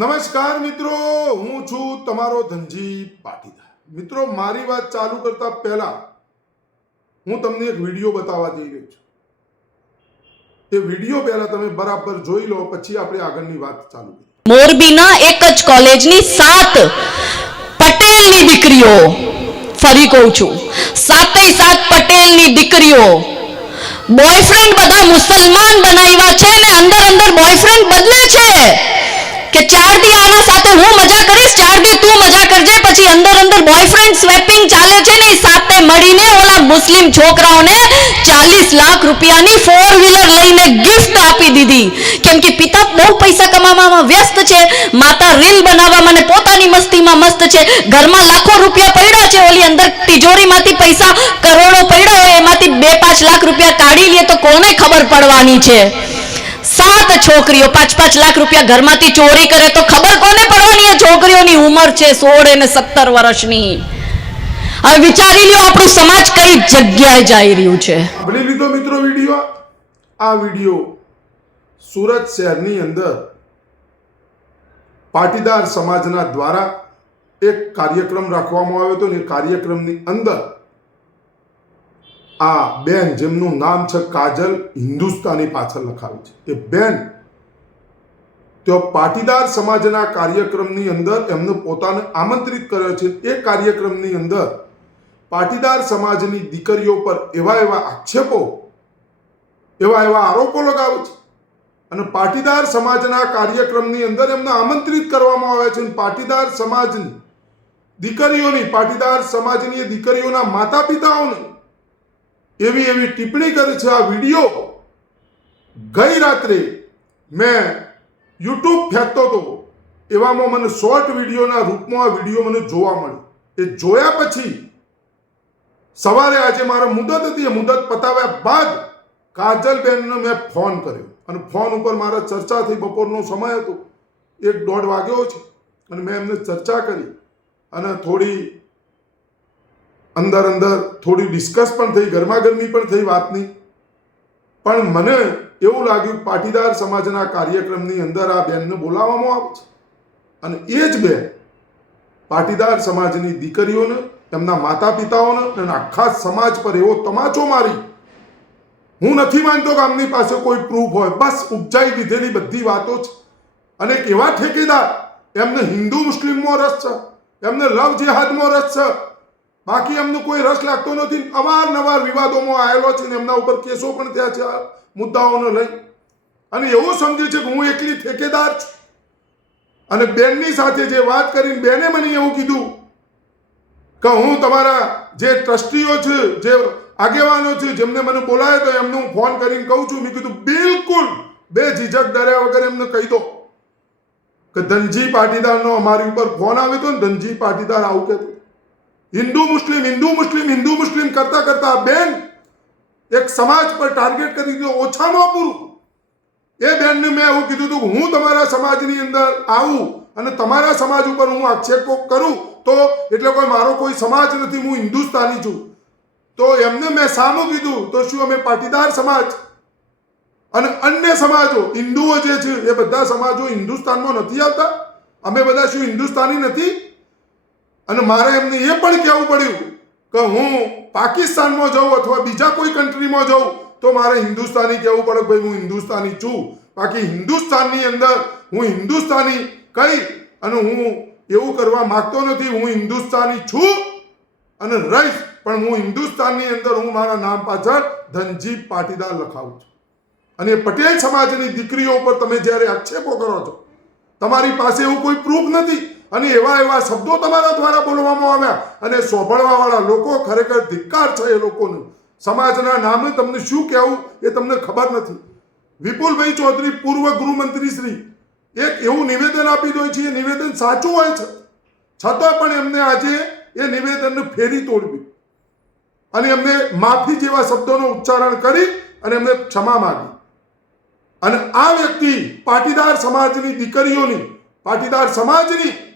નમસ્કાર મિત્રો, હું છું તમારો ધનજી પાટીદાર. મિત્રો, મારી વાત ચાલુ કરતા પહેલા હું તમને એક વીડિયો બતાવવા જઈ રહ્યો છું. એ વીડિયો પહેલા તમે બરાબર જોઈ લો, પછી આપણે આગળની વાત ચાલુ કરીએ. મોરબીના એક જ કોલેજની સાત પટેલની દીકરીઓ, ફરી કહું છું સાતે સાત પટેલની દીકરીઓ બોયફ્રેન્ડ બધા મુસલમાન બનાવ્યા છે ને અંદર અંદર બોયફ્રેન્ડ બદલે છે. કે ચાર દી આના સાથે હું મજા કરીશ ચાર દી તું મજા કરજે, પછી અંદર અંદર બોયફ્રેન્ડ સ્વેપિંગ ચાલે છે ને સાથે મળીને ઓલા મુસ્લિમ છોકરાઓને ચાલીસ લાખ રૂપિયાની ફોર વ્હીલર લઈને ગિફ્ટ આપી દીધી. કેમ કે પિતા બહુ પૈસા કમાવામાં વ્યસ્ત છે, માતા રીલ બનાવવામાં ને પોતાની મસ્તીમાં મસ્ત છે. ઘરમાં લાખો રૂપિયા પડ્યા છે, ઓલી અંદર તિજોરીમાંથી પૈસા કરોડો પડ્યા હોય, એમાંથી બે પાંચ લાખ રૂપિયા કાઢી લે તો કોને ખબર પડવાની છે? સાત છોકરીઓ, પાંચ પાંચ લાખ રૂપિયા ઘરમાંથી ચોરી કરે તો ખબર કોને પડવાની એ છોકરીઓની ઉંમર છે સોળ અને સત્તર વર્ષની? હવે વિચારી લ્યો, આપણું સમાજ કઈ જગ્યાએ જઈ રહ્યું છે? ભલે લીધો મિત્રો વીડિયો, આ વીડિયો સુરત શહેરની અંદર પાટીદાર સમાજના દ્વારા એક કાર્યક્રમ રાખવામાં આવ્યો હતો ને કાર્યક્રમની અંદર આ બેન જેમનું નામ છે કાજલ હિન્દુસ્તાની પાછળ લખાવી છે. એ બેન તેઓ પાટીદાર સમાજના કાર્યક્રમની અંદર એમને પોતાને આમંત્રિત કર્યો છે. એ કાર્યક્રમની અંદર પાટીદાર સમાજની દીકરીઓ પર એવા એવા આક્ષેપો, એવા એવા આરોપો લગાવે છે. અને પાટીદાર સમાજના કાર્યક્રમની અંદર એમને આમંત્રિત કરવામાં આવે છે. પાટીદાર સમાજની દીકરીઓની, પાટીદાર સમાજની દીકરીઓના માતા પિતાઓને એવી એવી ટિપ્પણી કરે છે આ વીડિયો. ગઈ રાત્રે મેં યુટ્યુબ ફેંકતો હતો. એવામાં મને શોર્ટ વિડીયોના રૂપમાં આ વીડિયો મને જોવા મળ્યો. એ જોયા પછી સવારે આજે મારા મુદત હતી. એ મુદત પતાવ્યા બાદ કાજલબેનને મેં ફોન કર્યો. અને ફોન ઉપર મારા ચર્ચા થઈ બપોરનો સમય હતો. એક દોઢ વાગ્યો છે. અને મેં એમને ચર્ચા કરી. અને થોડી અંદર અંદર થોડી ડિસ્કસ પણ થઈ, ગરમાગરમી પણ થઈ વાતની. પણ મને એવું લાગ્યું પાટીદાર સમાજના કાર્યક્રમની અંદર આ બેનને બોલાવવામાં આવે છે. અને એ જ બેન પાટીદાર સમાજની દીકરીઓને, એમના માતા પિતાઓને અને આખા સમાજ પર એવો તમાચો મારી. હું નથી માનતો કે આમની પાસે કોઈ પ્રૂફ હોય. બસ ઉપજાઈ દીધેલી બધી વાતો છે. અને એવા ઠેકેદાર, એમને હિન્દુ મુસ્લિમમાં રસ છે. એમને લવ જેહાદમાં રસ છે. બાકી એમનું કોઈ રસ લાગતો નથી. અવારનવાર વિવાદોમાં આવેલો છે ને એમના ઉપર કેસો પણ થયા છે આ મુદ્દાઓને લઈ. અને એવું સમજે છે કે હું એકલી ઠેકેદાર છું. અને બેનની સાથે જે વાત કરીને બેને મને એવું કીધું કે હું તમારા જે ટ્રસ્ટીઓ છે, જે આગેવાનો છે, જેમને મને બોલાયો તો એમને હું ફોન કરીને કહું છું. મેં કીધું, બિલકુલ, બે ઝીઝક ડર્યા વગર એમને કહી દો. કે ધનજી પાટીદારનો અમારી ઉપર ફોન આવ્યો હતો ને ધનજી પાટીદાર આવું કહેતો. હિન્દુ મુસ્લિમ હિન્દુ મુસ્લિમ હિન્દુ મુસ્લિમ કરતા કરતા બેન એક સમાજ પર ટાર્ગેટ કરી દીધો, ઓછામાં પૂરું. એ બેનને મેં એવું કીધું હતું કે હું તમારા સમાજની અંદર આવું અને તમારા સમાજ ઉપર હું આક્ષેપો કરું, તો એટલે કોઈ મારો કોઈ સમાજ નથી, હું હિન્દુસ્તાની છું. તો એમને મેં સામું કીધું, તો શું અમે પાટીદાર સમાજ? અને અન્ય સમાજો, હિન્દુઓ જે છે, એ બધા સમાજો હિન્દુસ્તાનમાં નથી આવતા? અમે બધા શું હિન્દુસ્તાની નથી? અને મારે એમને એ પણ કહેવું પડ્યું કે હું પાકિસ્તાનમાં જાઉં અથવા બીજા કોઈ કન્ટ્રીમાં જાઉં, તો મારે હિન્દુસ્તાની કહેવું પડે ભાઈ હું હિન્દુસ્તાની છું. બાકી હિન્દુસ્તાનની અંદર હું હિન્દુસ્તાની કઈ અને હું એવું કરવા માગતો નથી, હું હિન્દુસ્તાની છું અને રહીશ. પણ હું હિન્દુસ્તાનની અંદર હું મારા નામ પાછળ ધનજી પાટીદાર લખાવું છું. અને પટેલ સમાજની દીકરીઓ ઉપર તમે જ્યારે આક્ષેપો કરો છો, તમારી પાસે એવું કોઈ પ્રૂફ નથી અને એવા એવા શબ્દો તમારા દ્વારા બોલવામાં આવ્યા. અને સોંભળવાવાળા લોકો ખરેખર ધિક્કાર છે એ લોકોનું. સમાજના નામે તમને શું કહેવું એ તમને ખબર નથી. વિપુલભાઈ ચૌધરી પૂર્વ ગૃહમંત્રી શ્રી. એક એવું નિવેદન આપી દો છે, એ નિવેદન સાચું હોય છે. છતાં પણ એમને આજે એ નિવેદનને ફેરી તોડવી. અને એમને માફી જેવા શબ્દોનું ઉચ્ચારણ કરી અને એમને ક્ષમા માંગી. અને આ વ્યક્તિ પાટીદાર સમાજની દીકરીઓની, પાટીદાર સમાજની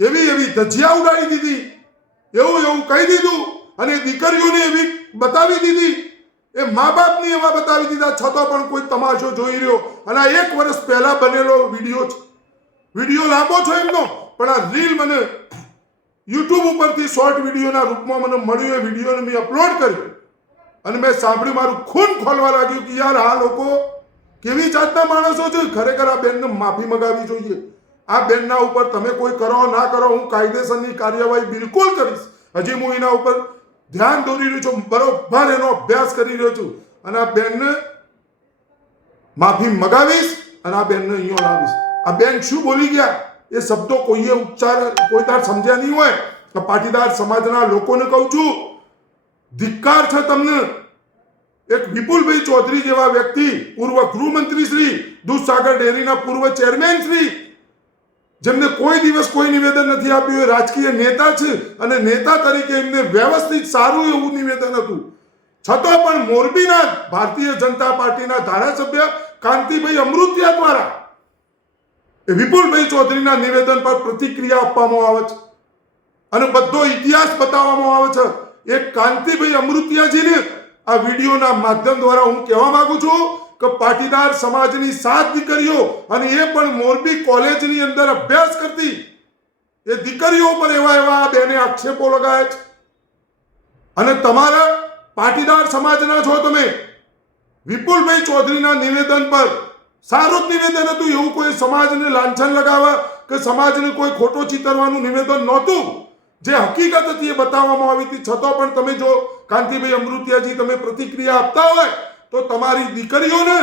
એવી એવી ધજિયા ઉડાડી દીધી. એવું એવું કહી દીધું અને દીકરીઓને એવી બતાવી દીધી. એ મા બાપની એવા બતાવી દીધા, છતાં પણ કોઈ તમાશો જોઈ રહ્યો. અને આ એક વર્ષ પહેલા બનેલો વીડિયો છે. વીડિયો લાંબો છો એમનો, પણ આ રીલ મને યુટ્યુબ ઉપરથી શોર્ટ વિડીયોના રૂપમાં મને મળ્યું, એ વિડીયોને મેં અપલોડ કર્યો. અને મેં સાંભળ્યું, મારું ખૂન ખોલવા લાગ્યું કે યાર આ લોકો કેવી જાતના માણસો છે? ખરેખર આ બેનને માફી મગાવી જોઈએ. આ બેનના ઉપર તમે કોઈ કરો ના કરો, હું કાયદેસરની કાર્યવાહી બિલકુલ કરીશ. હજી હું એના ઉપર ધ્યાન દોરી રહ્યો છું, બરોબર એનો અભ્યાસ કરી રહ્યો છું. અને આ બેનને માફી મગાવીશ અને આ બેનને અહીંયા લાવીશ. આ બેન શું બોલી ગયા? એ શબ્દો કોઈએ ઉચ્ચાર, કોઈ તાર સમજ્યા નહીં હોય. તો પાટીદાર સમાજના લોકોને કહું છું, ધિક્કાર છે તમને. એક વિપુલભાઈ ચૌધરી જેવા વ્યક્તિ, પૂર્વ ગૃહમંત્રી શ્રી, દૂધસાગર ડેરીના પૂર્વ ચેરમેન શ્રી જેમને કોઈ દિવસ કોઈ નિવેદન નથી આપ્યું, એ રાજકીય નેતા છે અને નેતા તરીકે એમને વ્યવસ્થિત સારું એવું નિવેદન હતું. છતાં પણ મોરબીના ભારતીય જનતા પાર્ટીના ધારાસભ્ય કાંતિભાઈ અમૃતિયા દ્વારા વિપુલભાઈ ચૌધરીના નિવેદન પર પ્રતિક્રિયા આપવામાં આવે છે. અને બધો ઇતિહાસ બતાવવામાં આવે છે. એ કાંતિભાઈ અમૃતિયાજીને આ વિડીયોના માધ્યમ દ્વારા હું કહેવા માંગુ છું કે પાટીદાર સમાજની સાત દીકરીઓ અને એ પણ મોરબી કોલેજની અંદર અભ્યાસ કરતી. એ દીકરીઓ પર એવા એવા બેને આક્ષેપો લગાવે છે. અને તમારા પાટીદાર સમાજના છો તમે. વિપુલભાઈ ચૌધરીના નિવેદન પર સારું નિવેદન હતું. એવું કોઈ સમાજને લાંછન લગાવવા કે સમાજને કોઈ ખોટો ચિતરવાનું નિવેદન નહોતું. જે હકીકત હતી એ બતાવવામાં આવી હતી. છતાં પણ તમે જો કાંતિભાઈ અમૃતિયાજી તમે પ્રતિક્રિયા આપતા હોય તો તમારી દીકરીઓને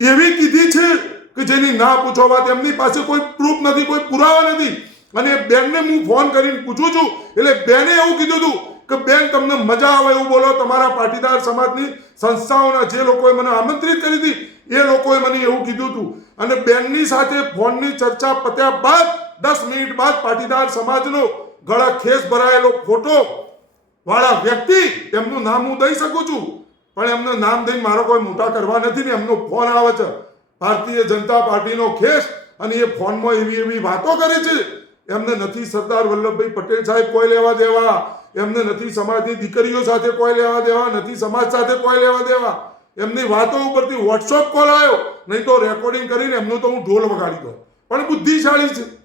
એવી કીધી છે કે જેની ના પૂછો વાત એમની પાસે કોઈ પ્રૂફ નથી, કોઈ પુરાવા નથી. અને બેનને હું ફોન કરીને પૂછું છું, એટલે બેને એવું કીધું હતું કે, બેન, તમને મજા આવે એવું બોલો, તમારા પાટીદાર સમાજની સંસ્થાઓના જે લોકોએ મને આમંત્રિત કરી હતી, એ લોકોએ મને એવું કીધું હતું. અને બેનની સાથે ફોનની ચર્ચા પત્યા બાદ, દસ મિનિટ બાદ પાટીદાર સમાજનો ગળા ખેસ ભરાયેલો ફોટો વાળા વ્યક્તિ એમનું નામ હું દઈ શકું છું. પણ એમનું નામ દઈને મારો કોઈ મોટા કરવા નથી ને, એમનો ફોન આવે છે. ભારતીય જનતા પાર્ટીનો ખેસ અને એ ફોનમાં એવી એવી વાતો કરે છે. એમને નથી સરદાર વલ્લભભાઈ પટેલ સાહેબ કોઈ લેવા દેવા. એમને નથી સમાજની દીકરીઓ સાથે કોઈ લેવા દેવા, નથી સમાજ સાથે કોઈ લેવા દેવા. એમની વાતો ઉપરથી વોટ્સઅપ કોલ આવ્યો. નહીં તો રેકોર્ડિંગ કરીને એમનું તો હું ઢોલ વગાડી દઉં. પણ બુદ્ધિશાળી છે.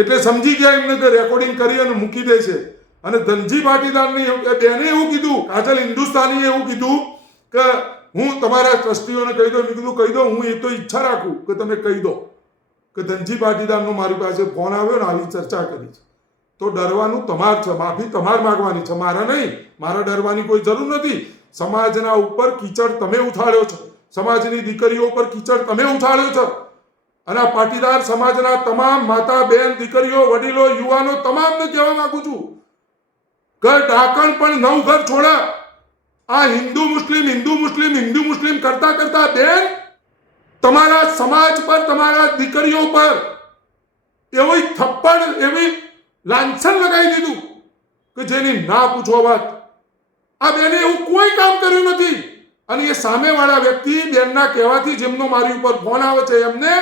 એટલે સમજી ગયા એમને કે રેકોર્ડિંગ કરી અને મૂકી દે છે. અને ધનજી પાટીદારની બેને એવું કીધું, કાજલ હિન્દુસ્તાનીએ એવું કીધું કે હું તમારા ટ્રસ્ટીઓને કહી મેં કીધું, કહી દો, હું એ તો ઈચ્છા રાખું કે તમે કહી દો. કે ધનજી પાટીદારનો મારી પાસે ફોન આવ્યો ને આવી ચર્ચા કરી છે. તો ડરવાનું તમાર છે, માફી તમાર માંગવાની છે, મારા નહીં, મારા ડરવાની કોઈ જરૂર નથી. સમાજના ઉપર કીચડ તમે ઉછાળ્યો છો. સમાજની દીકરીઓ ઉપર કીચડ તમે ઉછાળ્યો છો. અને પાટીદાર સમાજના તમામ માતા, બેન, દીકરીઓ, વડીલો, યુવાનો તમામને કહેવા માંગુ છું. કે ડાકણ પણ નવ ઘર છોડા. આ હિન્દુ મુસ્લિમ હિન્દુ મુસ્લિમ હિન્દુ મુસ્લિમ કરતા કરતા બેન, તમારા સમાજ પર, તમારા દીકરીઓ પર એવી થપ્પડ, એવી લાંછન લગાવી દીધું કે જેની ના પૂછો વાત. આ બેને એવું કોઈ કામ કર્યું નથી. અને એ સામેવાળા વ્યક્તિ બેનના કહેવાથી જેમનો મારી ઉપર ફોન આવે છે એમને,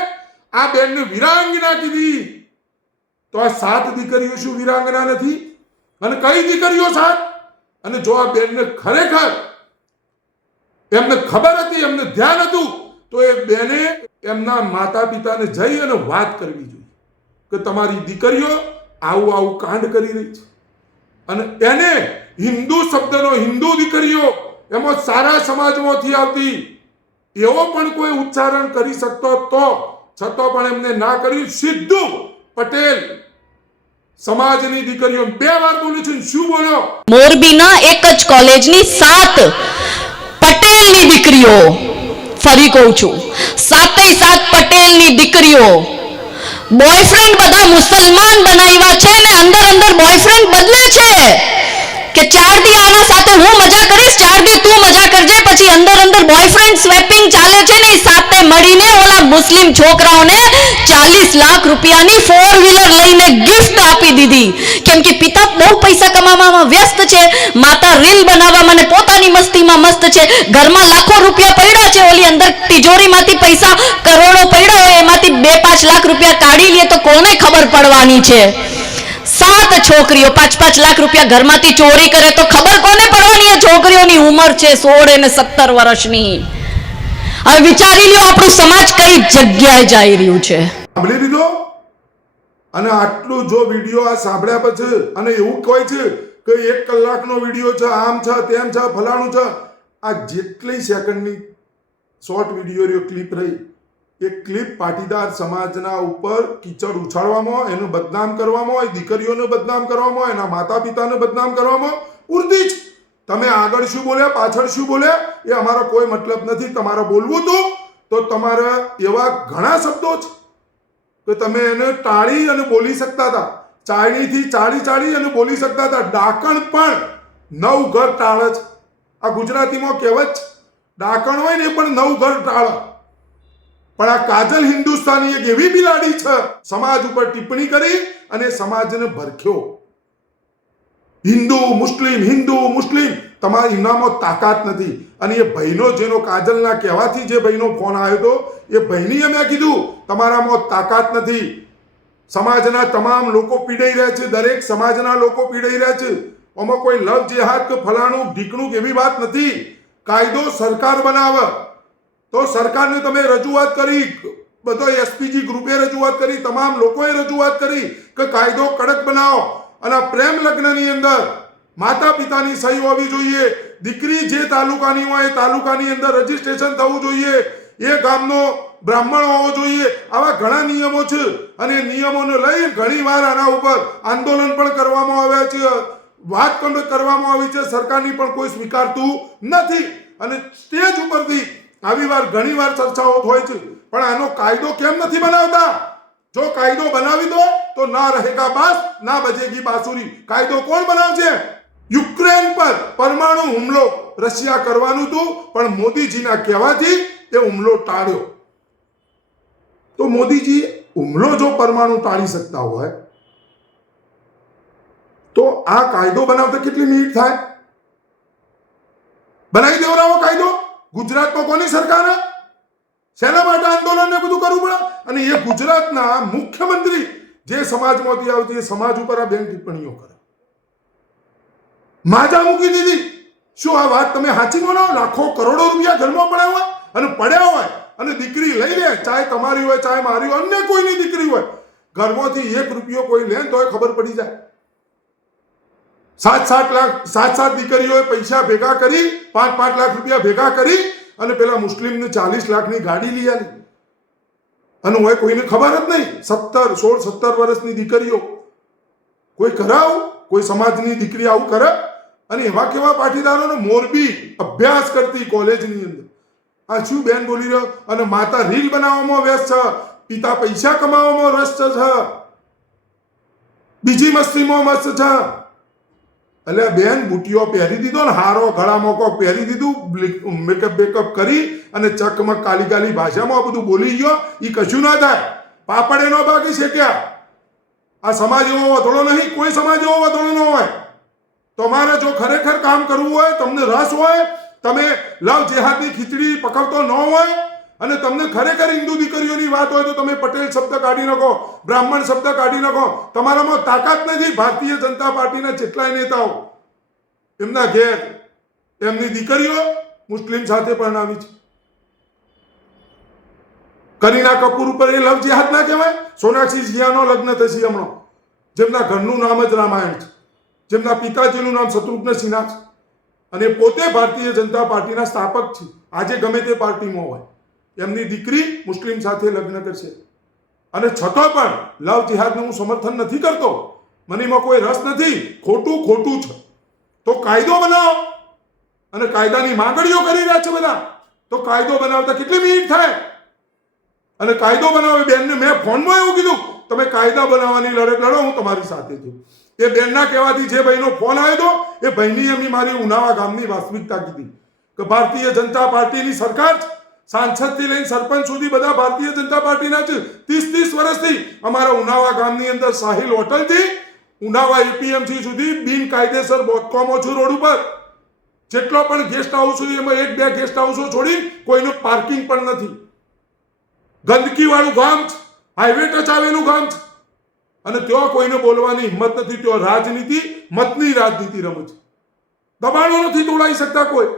આ બેનને વિરાંગના કીધી. તો આ સાત દીકરીઓ શું વિરાંગના નથી? અને કઈ દીકરીઓ સાહેબ? અને જો આ બેનને ખરેખર એમને ખબર હતી, એમને ધ્યાન હતું, તો એ બેને એમના માતા પિતાને જઈ અને વાત કરવી જોઈએ કે તમારી દીકરીઓ આવું આવું કાંડ કરી રહી છે. અને એને હિન્દુ શબ્દનો હિન્દુ દીકરીઓ એમાં સારા સમાજમાંથી આવતી, એવો પણ કોઈ ઉચ્ચારણ કરી શકતો તો, છતાં પણ એમને ના કર્યું. સીધું પટેલ સમાજની દીકરીઓ બે વાર બોલ્યું છું શું બોલ્યો મોરબીના એક જ કોલેજની સાત પટેલની દીકરીઓ. ફરી કહું છું સાતે સાત પટેલની દીકરીઓ. બોયફ્રેન્ડ બધા મુસલમાન બનાવ્યા છે ને અંદર અંદર બોયફ્રેન્ડ બદલે છે કે ચાર દી આના સાથે હું મજા કરીશ, ચાર દી તું મજા કરજે, પછી અંદર અંદર બોયફ્રેન્ડ સ્વેપિંગ ચાલે છે ને સાથે મળીને મુસ્લિમ છોકરાઓને ચાલીસ લાખ રૂપિયાની ફોર વ્હીલર લઈને ગિફ્ટ આપી દીધી. કેમ કે પિતા બહુ પૈસા કમાવામાં વ્યસ્ત છે, માતા રીલ બનાવવામાં ને પોતાની મસ્તીમાં મસ્ત છે. ઘરમાં લાખો રૂપિયા પડ્યા છે, ઓલી અંદર તિજોરીમાંથી પૈસા કરોડો પડ્યા હોય, એમાંથી બે પાંચ લાખ રૂપિયા કાઢી લે તો કોને ખબર પડવાની છે? સાત છોકરીઓ, પાંચ પાંચ લાખ રૂપિયા ઘરમાંથી ચોરી કરે તો ખબર કોને પડવાની? છોકરીઓની ઉંમર છે સોળ અને સત્તર વર્ષની. હવે વિચારી લ્યો, આપણો સમાજ કઈ જગ્યાએ જઈ રહ્યું છે. સાંભળી લીધો? અને આટલું જો વીડિયો આ સાંભળ્યા પછી, અને એવું કહે છે કે એક કલાકનો વીડિયો છે, આમ છે, તેમ છે, ફલાણું છે, આ જેટલી સેકન્ડની શોર્ટ વીડિયો રહ્યો, ક્લિપ રહી, એ ક્લિપ પાટીદાર સમાજના ઉપર કીચડ ઉછાળવામાં એનું બદનામ કરવામાં હોય, દીકરીઓને બદનામ કરવામાં એના માતા પિતાને બદનામ કરવામાં પૂરતી જ તમે આગળ શું બોલ્યા, પાછળ શું બોલ્યા, એ અમારો કોઈ મતલબ નથી. તમારે બોલવું હતું તો તમારે એવા ઘણા શબ્દો છે કે તમે એને ટાળી અને બોલી શકતા હતા. ચાળીથી ચાળી ચાળી અને બોલી શકતા હતા. ડાકણ પણ નવ ઘર ટાળે છે આ ગુજરાતીમાં કહેવત છે. ડાકણ હોય ને પણ નવ ઘર ટાળે. પણ આ કાજલ હિન્દુસ્તાની એક એવી બિલાડી છે, સમાજ ઉપર ટિપ્પણી કરી અને સમાજને ભરખ્યો. હિન્દુ, મુસ્લિમ હિન્દુ, મુસ્લિમ, તમારી એમનામાં તાકાત નથી. અને એ ભાઈનો જેનો કાજલના કહેવાથી જે ભાઈનો ફોન આવ્યો હતો એ ભાઈની મેં કીધું, તમારામાં તાકાત નથી. સમાજના તમામ લોકો પીડાઈ રહ્યા છે, દરેક સમાજના લોકો પીડાઈ રહ્યા છે. આમાં કોઈ લવ જેહાદ કે ફલાણું ઢીકણું કે એવી વાત નથી. કાયદો સરકાર બનાવે. તો સરકારને તમે રજૂઆત કરી, બધો એસપીજી ગ્રુપે રજૂઆત કરી, તમામ લોકોએ રજૂઆત કરી કે કાયદો કડક બનાવો. અને પ્રેમ લગ્નની અંદર માતા પિતાની સહી હોવી જોઈએ. દીકરી જે તાલુકાની હોય એ તાલુકાની અંદર રજીસ્ટ્રેશન થવું જોઈએ. એ ગામનો બ્રાહ્મણ હોવો જોઈએ. આવા ઘણા નિયમો છે. અને નિયમોને લઈ ઘણીવાર આના ઉપર આંદોલન પણ કરવામાં આવ્યા છે. વાત પણ કરવામાં આવી છે. સરકારની પણ કોઈ સ્વીકારતું નથી. અને સ્ટેજ ઉપરથી આવી વાર ઘણીવાર ચર્ચાઓ હોય છે. પણ આનો કાયદો કેમ નથી બનાવતા? જો કાયદો બનાવી દો, તો ના રહેગા બાસ, ના બજેગી બાસુરી. કાયદો કોણ બનાવશે? યુક્રેન પર પરમાણુ હુમલો રશિયા કરવાનું હતું, પણ મોદીજીના કહેવાથી તે હુમલો ટાળ્યો. તો મોદીજી હુમલો જો પરમાણુ ટાળી શકતા હોય, તો આ કાયદો બનાવતા કેટલી મિનિટ થાય? બનાવી દેવડાવો કાયદો? ગુજરાતમાં કોની સરકાર? શેના માટે આંદોલન ને બધું કરવું પડે? અને એ ગુજરાતના મુખ્યમંત્રી જે સમાજમાંથી આવતી એ સમાજ ઉપર આ બેન ટિપ્પણીઓ કરે. માજા મૂકી દીધી. શું આ વાત તમે સાચી માનો? લાખો કરોડો રૂપિયા ઘરમાં પડ્યા હોય અને પડ્યા હોય અને દીકરી લઈ લે ચાહે તમારી હોય ચાહે મારી હોય, અન્ય કોઈની દીકરી હોય, ઘરમાંથી એક રૂપિયો કોઈ લે તો ખબર પડી જાય. સાત સાત લાખ, સાત સાત દીકરીઓએ પૈસા ભેગા કરી, પાંચ પાંચ લાખ રૂપિયા ભેગા કરી અને પેલા મુસ્લિમને ચાલીસ લાખની ગાડી લઈ આવી અને હોય કોઈને ખબર જ નહીં, સત્તર, સોળ, સત્તર વર્ષની દીકરીઓ. કોઈ કરાવ? કોઈ સમાજની દીકરી આવું કરે? અને એવા કેવા પાટીદારોને મોરબી અભ્યાસ કરતી કોલેજની અંદર. આ શું બેન બોલી રહ્યો? અને માતા રીલ બનાવવામાં વ્યસ્ત છે, પિતા પૈસા કમાવામાં રસ છે. બીજી મસ્તીમાં મસ્ત છે. એટલે બેન બુટીઓ પહેરી દીધો ને, હારો ગળામાં કોક પહેરી દીધું મેકઅપ બેકઅપ કરી અને ચકમક કાલી કાલી ભાષામાં બધું બોલી ગયો. એ કશું ના થાય. પાપડ એનો બાકી છે ક્યાં? આ સમાજ એવો વધોળો નહીં, કોઈ સમાજ એવો વધોળો ન હોય. તમારે જો ખરેખર કામ કરવું હોય, તમને રસ હોય, તમે લવ જેહાદની ખીચડી પકવતો ન હોય અને તમને ખરેખર હિન્દુ દીકરીઓની વાત હોય તો તમે પટેલ શબ્દ કાઢી નાખો, બ્રાહ્મણ શબ્દ કાઢી નાખો. તમારામાં તાકાત નથી ભારતીય જનતા પાર્ટીના જેટલાય નેતાઓ. એમના ઘેર એમની દીકરીઓ મુસ્લિમ સાથે પરણાવી છે. કરીના કપૂર ઉપર એ લવ જિહાદ ના કહેવાય? સોનાક્ષી જિયાનો લગ્ન થશે હમણાં. જેમના ઘરનું નામ જ રામાયણ છે. જેમના પિતાજીનું નામ શત્રુઘ્ન સિન્હા છે. અને પોતે ભારતીય જનતા પાર્ટીના સ્થાપક છે. આજે ગમે તે પાર્ટીમાં હોય. એમની દીકરી મુસ્લિમ સાથે લગ્ન કરશે. અને છતાં પણ લવ જિહાદનું હું સમર્થન નથી કરતો. મને એમાં કોઈ રસ નથી. ખોટું ખોટું છે. તો કાયદો બનાવો. અને કાયદાની માંગણીઓ કરી રહ્યા છે બધા. તો કાયદો બનાવતા કેટલી મિનિટ થાય? અને કાયદો બનાવે. બેનને મેં ફોનમાં એવું કીધું, તમે કાયદા બનાવવાની લડત લડો, હું તમારી સાથે છું. એ બેનના કહેવાથી જે ભાઈનો ફોન આવ્યો હતો, એ ભાઈની એમની મારી ઉનાવા ગામની વાસ્તવિકતા કીધી. કે ભારતીય જનતા પાર્ટીની સરકાર. સાંસદથી લઈને સરપંચ સુધી બધા ભારતીય જનતા પાર્ટીના છે ત્રીસ ત્રીસ વર્ષથી અમારા ઉનાવા ગામની અંદર સાહિલ હોટલથી ઉનાવા એપીએમસી સુધી બિનકાયદેસર બોટકોમો છું રોડ ઉપર. જેટલો પણ ગેસ્ટ હાઉસ હોય એમાં એક, બે ગેસ્ટ હાઉસો છોડી કોઈનું પાર્કિંગ પણ નથી. ગંદકી વાળું ગામ હાઈવે ટચ આવેલું ગામ અને ત્યાં કોઈને બોલવાની હિંમત નથી, ત્યાં રાજનીતિ, મતની રાજનીતિ રમત દબાણો નથી તોડાઈ શકતા કોઈ.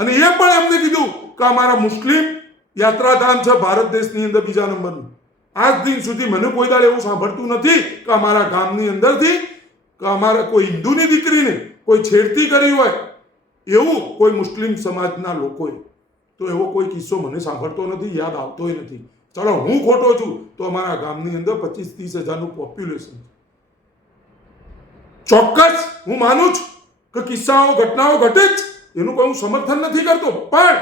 અને એ પણ એમને કીધું કે અમારા મુસ્લિમ યાત્રાધામ છે ભારત દેશની અંદર બીજા નંબરનું. આજ દિન સુધી મને કોઈ દાડે એવું સાંભળતું નથી કે અમારા ગામની અંદરથી કે અમારા કોઈ હિન્દુની દીકરીને કોઈ છેડતી કરી હોય એવું કોઈ મુસ્લિમ સમાજના લોકોએ. તો એવો કોઈ કિસ્સો મને સાંભળતો નથી, યાદ આવતોય નથી. ચલો, હું ખોટો છું તો અમારા ગામની અંદર પચીસ ત્રીસ હજારનું પોપ્યુલેશન ચોક્કસ હું માનું છું કે કિસ્સાઓ, ઘટનાઓ ઘટે જ એનું કોઈ હું સમર્થન નથી કરતો. પણ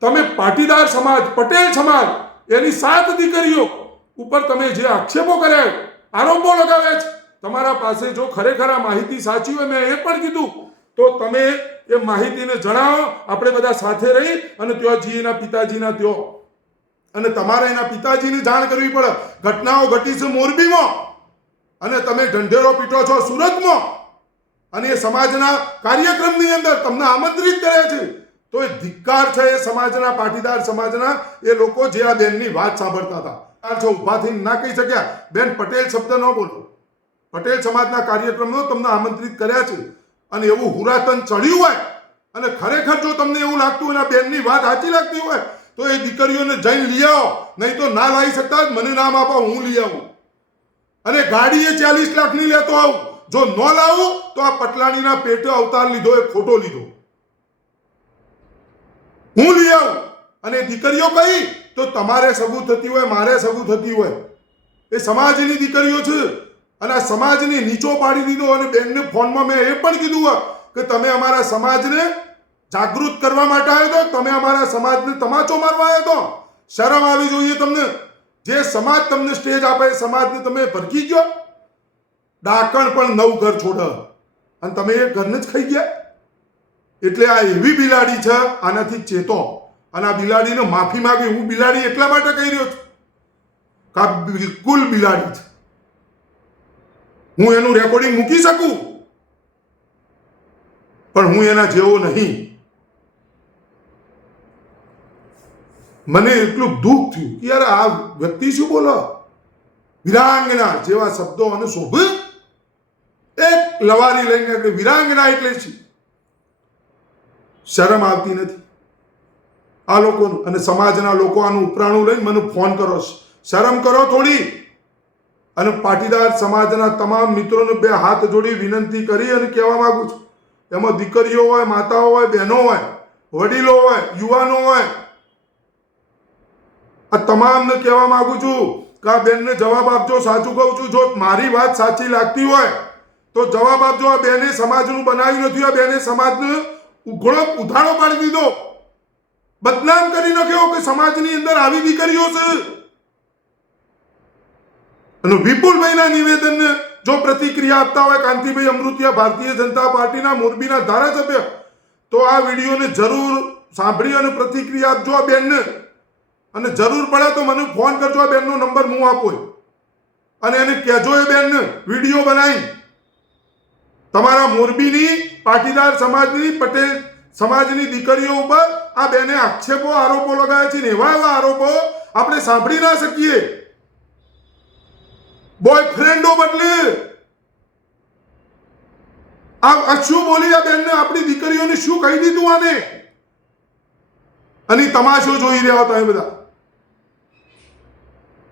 તમે પાટીદાર સમાજ, પટેલ સમાજ, એની સાત દીકરીઓ ઉપર તમે જે આક્ષેપો કર્યા આરોપો લગાવ્યા છે, તમારા પાસે જો ખરેખર આ માહિતી સાચી હોય, મેં એ પણ કીધું, તો તમે એ માહિતીને જણાવો, આપણે બધા સાથે રહી અને ત્યાં જીના પિતાજીના ત્યાં. અને તમારે એના પિતાજીને જાણ કરવી પડે. ઘટનાઓ ઘટી છે મોરબીમાં. અને તમે ઢંઢેરો પીટો છો સુરતમાં. અને એ સમાજના કાર્યક્રમની અંદર તમને આમંત્રિત કરે છે. તો એ ધિક્કાર છે એ સમાજના પાટીદાર સમાજના, એ લોકો જે આ બેનની વાત સાંભળતા હતા. છો ઊભા ના કહી શક્યા. બેન, પટેલ શબ્દ ન બોલો. પટેલ સમાજના કાર્યક્રમનો તમને આમંત્રિત કર્યા છે. અને એવું હુરાતન ચડ્યું હોય, અને ખરેખર જો તમને એવું લાગતું હોય બેનની વાત સાચી લાગતી હોય, તો એ દીકરીઓને જઈને લઈ આવો. નહીં તો ના લાવી શકતા મને નામ આપો, હું લઈ આવું. અને ગાડીએ ચાલીસ લાખની લેતો આવું. જો ન લાવું, તો આ પટલાણીના પેટે અવતાર લીધો એ ખોટો લીધો. હું લઈ આવું. અને દીકરીઓ કઈ? તો તમારે સગું થતી હોય, મારે સગું થતી હોય. એ સમાજની દીકરીઓ છે. અને આ સમાજને નીચો પાડી દીધો અને બેનને ફોનમાં મેં એ પણ કીધું હોય કે તમે અમારા સમાજને જાગૃત કરવા માટે આવ્યો તો, તમે અમારા સમાજને તમાચો મારવા આવ્યો તો. શરમ આવી જોઈએ તમને. જે સમાજ તમને સ્ટેજ આપે, એ સમાજને તમે ભરકી ગયો. ડાકણ પણ નવ ઘર છોડ. અને તમે એ ઘરને જ ખાઈ ગયા? એટલે આ એવી બિલાડી છે, આનાથી ચેતો. અને આ બિલાડીને માફી માગી. હું બિલાડી એટલા માટે કહી રહ્યો છું કે આ બિલકુલ બિલાડી છે. હું એનું રેકોર્ડિંગ મૂકી શકું? પણ હું એના જેવો નહીં. મને એટલું દુઃખ થયું કે યાર આ વ્યક્તિ શું બોલો? વિરાંગના જેવા શબ્દો અને શોભ? એક લવારી લઈને આપણે વિરાંગના એટલે છીએ શરમ આવતી નથી. આ લોકોનું અને સમાજના લોકો આનું ઉપરાણું લઈને મને ફોન કરો શરમ કરો થોડી. અને પાટીદાર સમાજના તમામ મિત્રોને બે હાથ જોડી વિનંતી કરી અને કહેવા માંગુ છું. એમાં દીકરીઓ હોય, માતાઓ હોય, બહેનો હોય, વડીલો હોય, યુવાનો હોય. આ તમામને કહેવા માંગુ છું કે આ બેનને જવાબ આપજો, સાચું કહું છું. જો મારી વાત સાચી લાગતી હોય તો જવાબ આપજો, આ બેને સમાજનું બનાવ્યું નથી, આ બેને સમાજને ઉઘડો ઉધાળો પાડી દીધો. બદનામ કરી નાખ્યો કે સમાજની અંદર આવી દીકરીઓ છે. અને વિપુલભાઈના નિવેદનને જો પ્રતિક્રિયા આપતા હોય કાંતિભાઈ અમૃતિયા ભારતીય જનતા પાર્ટીના મોરબીના ધારાસભ્ય, તો આ વિડીયોને જરૂર સાંભળી અને પ્રતિક્રિયા આપજો આ બેનને. અને જરૂર પડે તો મને ફોન કરજો, આ બેનનો નંબર હું આપો. અને એને કહેજો એ બેનને, વીડિયો બનાવી તમારા મોરબીની પાટીદાર સમાજની પટેલ સમાજની દીકરીઓ ઉપર આ બેને આક્ષેપો, આરોપો લગાવ્યા છે ને એવા એવા આરોપો આપણે સાંભળી ના શકીએ. બોયફ્રેન્ડો બદલે. આ શું બોલી આ બેનને આપણી દીકરીઓને શું કહી દીધું આને? અને તમાશો જોઈ રહ્યા હતા એ બધા.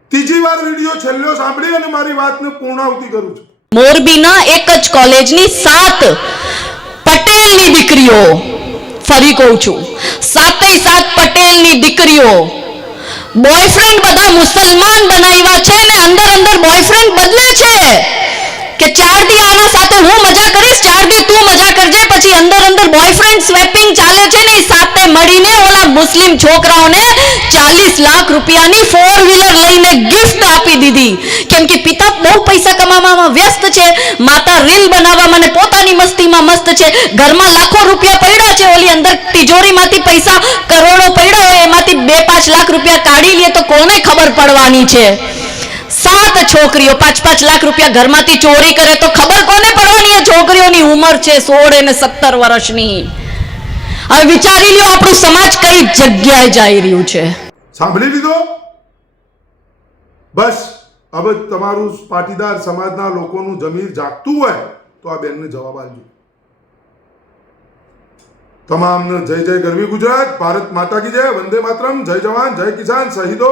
ત્રીજી વાર વીડિયો છેલ્લો સાંભળી અને મારી વાતને પૂર્ણાવતી કરું છું. મોરબીના એક જ કોલેજની સાત પટેલની દીકરીઓ. ફરી કહું છું સાતે સાત પટેલની દીકરીઓ બોયફ્રેન્ડ બધા મુસલમાન બનાવ્યા છે ને અંદર અંદર બોયફ્રેન્ડ બદલે છે. કે ચાર દી આના સાથે હું મજા કરીશ ચાર દી તું મજા કરજે, પછી અંદર અંદર બોયફ્રેન્ડ સ્વેપિંગ ચાલે છે ને સાથે મળીને ઓલા મુસ્લિમ છોકરાઓને ચાલીસ લાખ રૂપિયાની ફોર વ્હીલર લઈને ગિફ્ટ આપી દીધી. કેમ કે પિતા બહુ પૈસા કમાવામાં વ્યસ્ત છે, માતા રીલ બનાવવામાં ને પોતાની મસ્તીમાં મસ્ત છે. ઘરમાં લાખો રૂપિયા પડ્યા છે, ઓલી અંદર તિજોરીમાંથી પૈસા કરોડો પડ્યા હોય, એમાંથી બે પાંચ લાખ રૂપિયા કાઢી લે તો કોને ખબર પડવાની છે? સાત છોકરીઓ? પાંચ પાંચ લાખ રૂપિયા ઘરમાંથી ચોરી કરે તો ખબર કોને પડવાની એ છોકરીઓની ઉંમર છે? સોળ અને સત્તર વર્ષની. હવે વિચારી લ્યો, આપણું સમાજ કઈ જગ્યાએ જઈ રહ્યું છે? સાંભળી લીધો? બસ, હવે તમારું પાટીદાર સમાજના લોકોનું જમીર જાગતું હોય તો આ બેનને જવાબ આપજો. તમામને જય જય ગરવી ગુજરાત, ભારત માતા કી જય, વંદે માતરમ, જય જવાન, જય કિસાન, શહીદો.